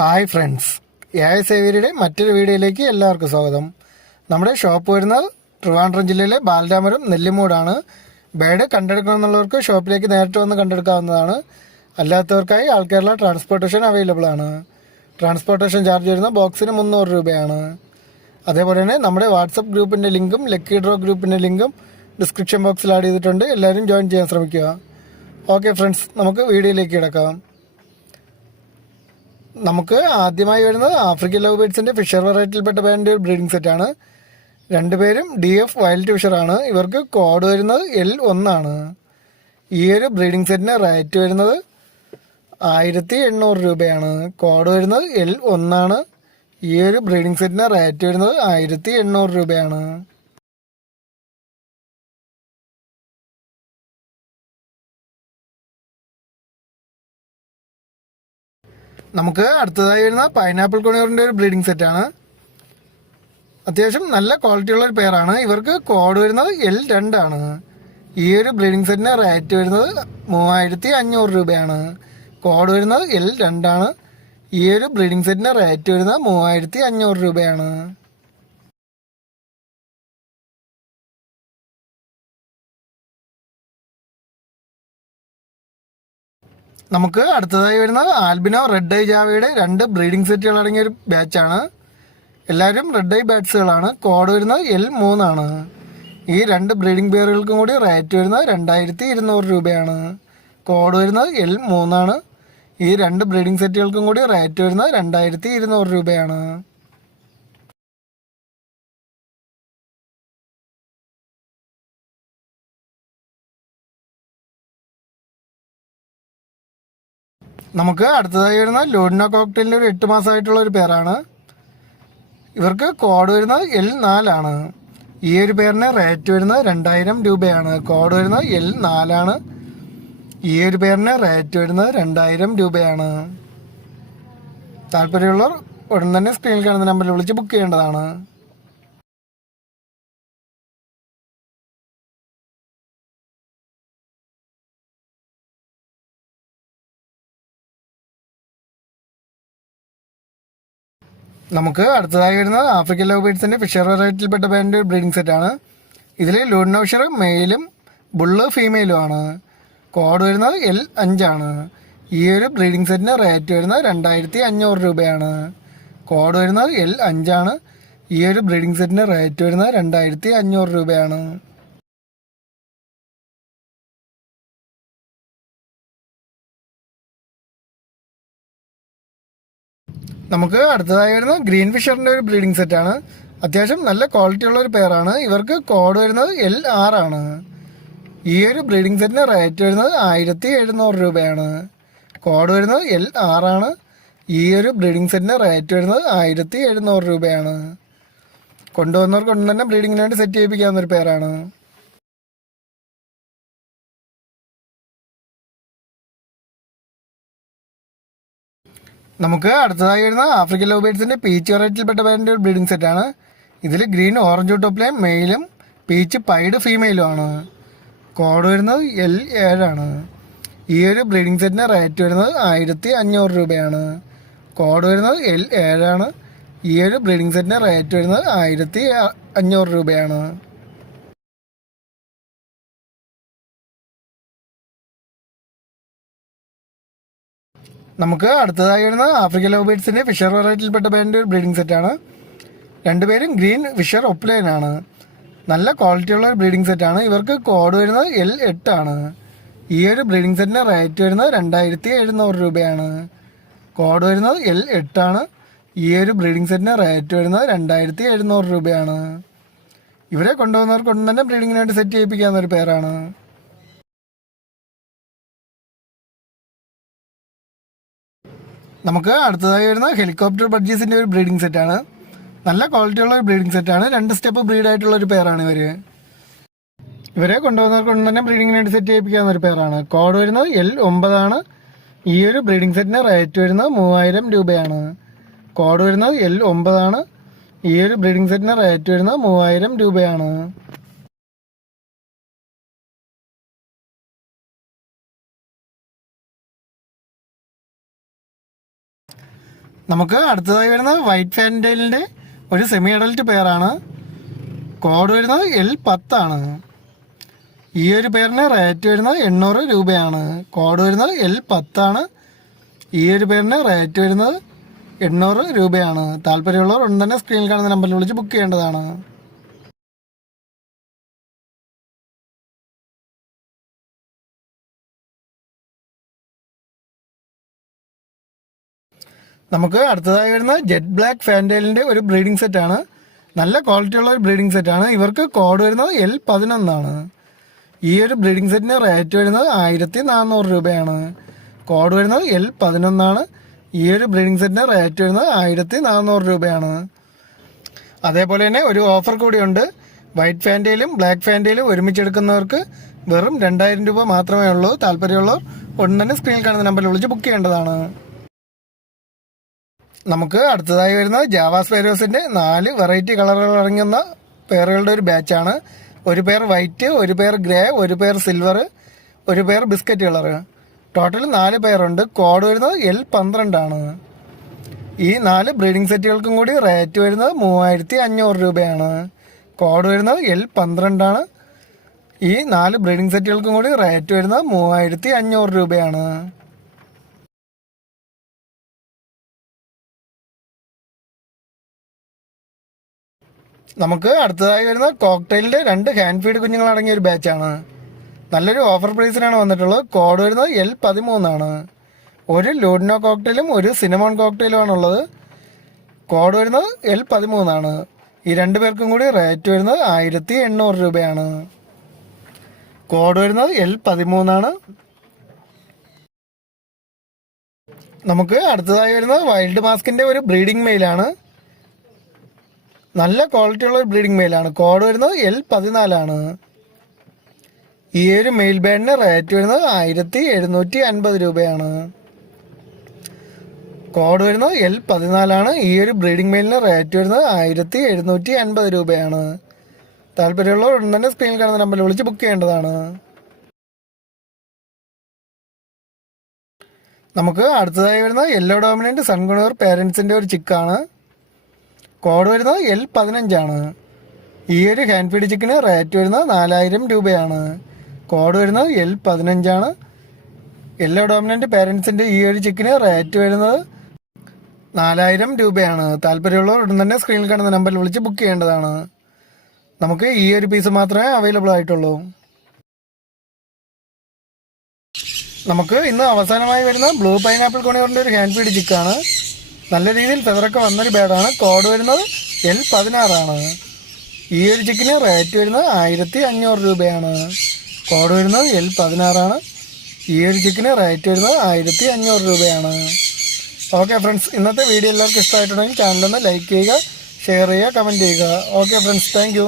Hi friends, സേവിയരുടെ മറ്റൊരു വീഡിയോയിലേക്ക് എല്ലാവർക്കും സ്വാഗതം. നമ്മുടെ ഷോപ്പ് വരുന്നത് ട്രിവാൻഡ്രം ജില്ലയിലെ ബാലരാമപുരം നെല്ലിമൂടാണ്. ബേഡ് കണ്ടെടുക്കണമെന്നുള്ളവർക്ക് ഷോപ്പിലേക്ക് നേരിട്ട് വന്ന് കണ്ടെടുക്കാവുന്നതാണ്. അല്ലാത്തവർക്കായി ആൾ കേരള ട്രാൻസ്പോർട്ടേഷൻ അവൈലബിൾ ആണ്. ട്രാൻസ്പോർട്ടേഷൻ ചാർജ് വരുന്ന ബോക്സിന് 300 രൂപയാണ്. അതേപോലെ തന്നെ നമ്മുടെ വാട്സപ്പ് ഗ്രൂപ്പിൻ്റെ ലിങ്കും ലക്കി ഡ്രോ ഗ്രൂപ്പിൻ്റെ ലിങ്കും ഡിസ്ക്രിപ്ഷൻ ബോക്സിൽ ആഡ് ചെയ്തിട്ടുണ്ട്. എല്ലാവരും ജോയിൻ ചെയ്യാൻ ശ്രമിക്കുക. ഓക്കെ ഫ്രണ്ട്സ്, നമുക്ക് വീഡിയോയിലേക്ക് കിടക്കാം. നമുക്ക് ആദ്യമായി വരുന്നത് ആഫ്രിക്കൻ ലവ് ബേർഡ്സിൻ്റെ ഫിഷർ വെറൈറ്റിയിൽപ്പെട്ട ബാൻഡ് ഒരു ബ്രീഡിംഗ് സെറ്റാണ്. രണ്ടുപേരും DF വൈൽഡ് ഫിഷറാണ്. ഇവർക്ക് കോഡ് വരുന്നത് L1 ഈ ഒരു ബ്രീഡിംഗ് സെറ്റിന് റേറ്റ് വരുന്നത് 1800 രൂപയാണ്. കോഡ് വരുന്നത് L1 ഈ ഒരു ബ്രീഡിംഗ് സെറ്റിന് റേറ്റ് വരുന്നത് 1800 രൂപയാണ്. നമുക്ക് അടുത്തതായി വരുന്ന പൈനാപ്പിൾ കൊണിയൂറിൻ്റെ ഒരു ബ്രീഡിംഗ് സെറ്റാണ്. അത്യാവശ്യം നല്ല ക്വാളിറ്റി ഉള്ള ഒരു പെയറാണ്. ഇവർക്ക് കോഡ് വരുന്നത് L2 ഈ ഒരു ബ്രീഡിംഗ് സെറ്റിന് റേറ്റ് വരുന്നത് 3500 രൂപയാണ്. കോഡ് വരുന്നത് L2 ഈ ഒരു ബ്രീഡിംഗ് സെറ്റിന് റേറ്റ് വരുന്നത് 3500 രൂപയാണ്. നമുക്ക് അടുത്തതായി വരുന്നത് ആൽബിനോ റെഡ് ഐ ജാവയുടെ 2 ബ്രീഡിംഗ് സെറ്റുകൾ അടങ്ങിയ ഒരു ബാച്ചാണ്. എല്ലാവരും റെഡ് ഐ ബാറ്റ്സുകളാണ്. കോഡ് വരുന്നത് L3 ഈ 2 ബ്രീഡിംഗ് പെയറുകൾക്കും കൂടി റേറ്റ് വരുന്നത് 2200 രൂപയാണ്. കോഡ് വരുന്നത് L3 ഈ 2 ബ്രീഡിംഗ് സെറ്റുകൾക്കും കൂടി റേറ്റ് വരുന്നത് 2200 രൂപയാണ്. നമുക്ക് അടുത്തതായി വരുന്ന ലോഡിനോ കോക്ടെയിലിൻ്റെ ഒരു 8 മാസമായിട്ടുള്ള ഒരു പേരാണ്. ഇവർക്ക് കോഡ് വരുന്നത് L4 ഈ ഒരു പേരിന് റേറ്റ് വരുന്നത് 2000 രൂപയാണ്. കോഡ് വരുന്നത് L4 ഈ ഒരു പേരിന് റേറ്റ് വരുന്നത് 2000 രൂപയാണ്. താല്പര്യമുള്ളവർ ഉടൻ തന്നെ സ്ക്രീനിൽ കാണുന്ന നമ്പറിൽ വിളിച്ച് ബുക്ക് ചെയ്യേണ്ടതാണ്. നമുക്ക് അടുത്തതായി വരുന്നത് ആഫ്രിക്കൻ ലവ് ബേർഡ്സിൻ്റെ ഫിഷർ വെറൈറ്റിയിൽപ്പെട്ട ബാൻഡ് ബ്രീഡിംഗ് സെറ്റാണ്. ഇതിൽ ലൂഡിനോ ഫിഷർ മെയിലും ബുള്ള് ഫീമെയിലുമാണ്. കോഡ് വരുന്നത് L5 ഈ ഒരു ബ്രീഡിംഗ് സെറ്റിന് റേറ്റ് വരുന്നത് 2500 രൂപയാണ്. കോഡ് വരുന്നത് L5 ഈ ഒരു ബ്രീഡിംഗ് സെറ്റിന് റേറ്റ് വരുന്നത് 2500 രൂപയാണ്. നമുക്ക് അടുത്തതായി വരുന്നത് ഗ്രീൻ ഫിഷറിൻ്റെ ഒരു ബ്രീഡിംഗ് സെറ്റാണ്. അത്യാവശ്യം നല്ല ക്വാളിറ്റി ഉള്ള ഒരു പെയറാണ്. ഇവർക്ക് കോഡ് വരുന്നത് L6 ഈ ഒരു ബ്രീഡിംഗ് സെറ്റിന് റേറ്റ് വരുന്നത് 1700 രൂപയാണ്. കോഡ് വരുന്നത് L6 ഈ ഒരു ബ്രീഡിംഗ് സെറ്റിന് റേറ്റ് വരുന്നത് 1700 രൂപയാണ്. കൊണ്ടുവന്നവർ കൊണ്ട് തന്നെ ബ്രീഡിങ്ങിന് വേണ്ടി സെറ്റ് ചെയ്യിപ്പിക്കാവുന്നൊരു പെയറാണ്. നമുക്ക് അടുത്തതായി വരുന്ന ആഫ്രിക്കൻ ലവ് ബേർഡ്സിൻ്റെ പീച്ച് വെറൈറ്റിയിൽപ്പെട്ട ബാൻഡ് ഒരു ബ്രീഡിംഗ് സെറ്റാണ്. ഇതിൽ ഗ്രീൻ ഓറഞ്ച് ടോപ്പിലെ മെയിലും പീച്ച് പൈഡ് ഫീമെയിലുമാണ്. കോഡ് വരുന്നത് L7 ഈ ഒരു ബ്രീഡിംഗ് സെറ്റിന് റേറ്റ് വരുന്നത് 1500 രൂപയാണ്. കോഡ് വരുന്നത് L7 ഈ ഒരു ബ്രീഡിംഗ് സെറ്റിന് റേറ്റ് വരുന്നത് 1500 രൂപയാണ്. നമുക്ക് അടുത്തതായി വരുന്നത് ആഫ്രിക്കൻ ലവ് ബേർഡ്സിൻ്റെ ഫിഷർ വെറൈറ്റിയിൽപ്പെട്ട ബാൻഡ് ഒരു ബ്രീഡിംഗ് സെറ്റാണ്. രണ്ടുപേരും ഗ്രീൻ ഫിഷർ ഒപ്ലൈനാണ്. നല്ല ക്വാളിറ്റിയുള്ള ബ്രീഡിംഗ് സെറ്റാണ്. ഇവർക്ക് കോഡ് വരുന്നത് L8 ഈ ഒരു ബ്രീഡിംഗ് സെറ്റിന് റേറ്റ് വരുന്നത് 2700 രൂപയാണ്. കോഡ് വരുന്നത് L8 ഈ ഒരു ബ്രീഡിംഗ് സെറ്റിന് റേറ്റ് വരുന്നത് 2700 രൂപയാണ്. ഇവരെ കൊണ്ടുവന്നവർ കൊണ്ട് തന്നെ ബ്രീഡിങ്ങിന് വേണ്ടി സെറ്റ് ചെയ്യിപ്പിക്കാവുന്ന ഒരു പേരാണ്. നമുക്ക് അടുത്തതായി വരുന്ന ഹെലികോപ്റ്റർ ബഡ്ജീസിൻ്റെ ഒരു ബ്രീഡിംഗ് സെറ്റാണ്. നല്ല ക്വാളിറ്റി ഉള്ള ഒരു ബ്രീഡിംഗ് സെറ്റാണ്. 2 സ്റ്റെപ്പ് ബ്രീഡായിട്ടുള്ള ഒരു പെയറാണ് ഇവരെ കൊണ്ടുവന്നവർ കൊണ്ട് തന്നെ ബ്രീഡിങ്ങിന് വേണ്ടി സെറ്റ് ചെയ്യിപ്പിക്കാവുന്ന ഒരു പെയറാണ്. കോഡ് വരുന്നത് L9 ഈ ഒരു ബ്രീഡിംഗ് സെറ്റിന് റേറ്റ് വരുന്നത് 3000 രൂപയാണ്. കോഡ് വരുന്നത് L9 ഈ ഒരു ബ്രീഡിംഗ് സെറ്റിന് റേറ്റ് വരുന്നത് 3000 രൂപയാണ്. നമുക്ക് അടുത്തതായി വരുന്നത് വൈറ്റ് ഫാൻഡലിൻ്റെ ഒരു സെമി അഡൽറ്റ് പെയറാണ്. കോഡ് വരുന്നത് L10 ആണ്. ഈ ഒരു പെയറിന് റേറ്റ് വരുന്നത് 800 രൂപയാണ്. കോഡ് വരുന്നത് L10 ആണ്. ഈ ഒരു പെയറിന് റേറ്റ് വരുന്നത് 800 രൂപയാണ്. താല്പര്യമുള്ളവർ ഉടൻ തന്നെ സ്ക്രീനിൽ കാണുന്ന നമ്പറിൽ വിളിച്ച് ബുക്ക് ചെയ്യേണ്ടതാണ്. നമുക്ക് അടുത്തതായി വരുന്ന ജെറ്റ് ബ്ലാക്ക് ഫാൻഡലിൻ്റെ ഒരു ബ്രീഡിംഗ് സെറ്റാണ്. നല്ല ക്വാളിറ്റിയുള്ള ഒരു ബ്രീഡിംഗ് സെറ്റാണ്. ഇവർക്ക് കോഡ് വരുന്നത് L11 ആണ്. ഈ ഒരു ബ്രീഡിംഗ് സെറ്റിന് റേറ്റ് വരുന്നത് 1400 രൂപയാണ്. കോഡ് വരുന്നത് L11 ആണ്. ഈ ഒരു ബ്രീഡിംഗ് സെറ്റിന് റേറ്റ് വരുന്നത് 1400 രൂപയാണ്. അതേപോലെ തന്നെ ഒരു ഓഫർ കൂടിയുണ്ട്. വൈറ്റ് ഫാൻഡയിലും ബ്ലാക്ക് ഫാൻഡയിലും ഒരുമിച്ചെടുക്കുന്നവർക്ക് വെറും 2000 രൂപ മാത്രമേ ഉള്ളൂ. താല്പര്യമുള്ളവർ ഉടൻ തന്നെ സ്ക്രീനിൽ കാണുന്ന നമ്പറിൽ വിളിച്ച് ബുക്ക് ചെയ്യേണ്ടതാണ്. നമുക്ക് അടുത്തതായി വരുന്നത് ജാവാസ് പേരോസിൻ്റെ 4 വെറൈറ്റി കളറുകൾ അടങ്ങുന്ന പെയറുകളുടെ ഒരു ബാച്ചാണ്. ഒരു പെയർ വൈറ്റ്, ഒരു പെയർ ഗ്രേ, ഒരു പെയർ സിൽവർ, ഒരു പെയർ ബിസ്ക്കറ്റ് കളർ. ടോട്ടൽ 4 പെയറുണ്ട്. കോഡ് വരുന്നത് L12 ആണ്. ഈ 4 ബ്രീഡിംഗ് സെറ്റുകൾക്കും കൂടി റേറ്റ് വരുന്നത് 3500 രൂപയാണ്. കോഡ് വരുന്നത് L12 ആണ്. ഈ 4 ബ്രീഡിംഗ് സെറ്റുകൾക്കും കൂടി റേറ്റ് വരുന്നത് 3500 രൂപയാണ്. നമുക്ക് അടുത്തതായി വരുന്ന കോക്ടെയിലിൻ്റെ 2 ഹാൻഡ് ഫീഡ് കുഞ്ഞുങ്ങൾ അടങ്ങിയ ഒരു ബാച്ചാണ്. നല്ലൊരു ഓഫർ പ്രൈസിനാണ് വന്നിട്ടുള്ളത്. കോഡ് വരുന്നത് L13 ആണ്. ഒരു ലൂഡിനോ കോക്ടെയിലും ഒരു സിനമോൺ കോക്ടെയിലുമാണ് ഉള്ളത്. കോഡ് വരുന്നത് L13 ആണ്. ഈ 2 പേർക്കും കൂടി റേറ്റ് വരുന്നത് 1800 രൂപയാണ്. കോഡ് വരുന്നത് L13 ആണ്. നമുക്ക് അടുത്തതായി വരുന്നത് വൈൽഡ് മാസ്കിൻ്റെ ഒരു ബ്രീഡിംഗ് മെയിലാണ്. നല്ല ക്വാളിറ്റിയുള്ള ഒരു ബ്രീഡിംഗ് മെയിലാണ്. കോഡ് വരുന്നത് L14 ആണ്. ഈ ഒരു മെയിൽ ബാൻഡിന് റേറ്റ് വരുന്നത് 1750 രൂപയാണ്. കോഡ് വരുന്നത് L14 ആണ്. ഈ ഒരു ബ്രീഡിംഗ് മെയിലിന് റേറ്റ് വരുന്നത് 1750 രൂപയാണ്. താല്പര്യമുള്ളവർ ഉടൻ തന്നെ സ്ക്രീനിൽ കാണുന്ന നമ്പറിൽ വിളിച്ച് ബുക്ക് ചെയ്യേണ്ടതാണ്. നമുക്ക് അടുത്തതായി വരുന്നത് യെല്ലോ ഡോമിനൻ്റ് സൺകുണർ പേരൻസിൻ്റെ ഒരു ചിക്കാണ്. കോഡ് വരുന്നത് L15 ആണ്. ഈ ഒരു ഹാൻഡ് ഫീഡ് ചിക്കന് റേറ്റ് വരുന്നത് 4000 രൂപയാണ്. കോഡ് വരുന്നത് L15 ആണ്. യെല്ലോ ഡോമിനൻ്റ് പേരൻസിൻ്റെ ഈ ഒരു ചിക്കന് റേറ്റ് വരുന്നത് 4000 രൂപയാണ്. താല്പര്യമുള്ളവർ ഉടൻ തന്നെ സ്ക്രീനിൽ കാണുന്ന നമ്പറിൽ വിളിച്ച് ബുക്ക് ചെയ്യേണ്ടതാണ്. നമുക്ക് ഈ ഒരു പീസ് മാത്രമേ അവൈലബിൾ ആയിട്ടുള്ളൂ. നമുക്ക് ഇന്ന് അവസാനമായി വരുന്ന ബ്ലൂ പൈനാപ്പിൾ കോണിയറിൻ്റെ ഒരു ഹാൻഡ് ഫീഡ് ചിക്കാണ്. നല്ല രീതിയിൽ ഫെദറൊക്കെ വന്നൊരു ബാഡാണ്. കോഡ് വരുന്നത് L16 ആണ്. ഈ ഒരു ചിക്കന് റേറ്റ് വരുന്നത് 1500 രൂപയാണ്. കോഡ് വരുന്നത് L16 ആണ്. ഈ ഒരു ചിക്കന് റേറ്റ് വരുന്നത് 1500 രൂപയാണ്. ഓക്കെ ഫ്രണ്ട്സ്, ഇന്നത്തെ വീഡിയോ എല്ലാവർക്കും ഇഷ്ടമായിട്ടുണ്ടെങ്കിൽ ചാനലൊന്ന് ലൈക്ക് ചെയ്യുക, ഷെയർ ചെയ്യുക, കമൻറ്റ് ചെയ്യുക. Okay friends, thank you.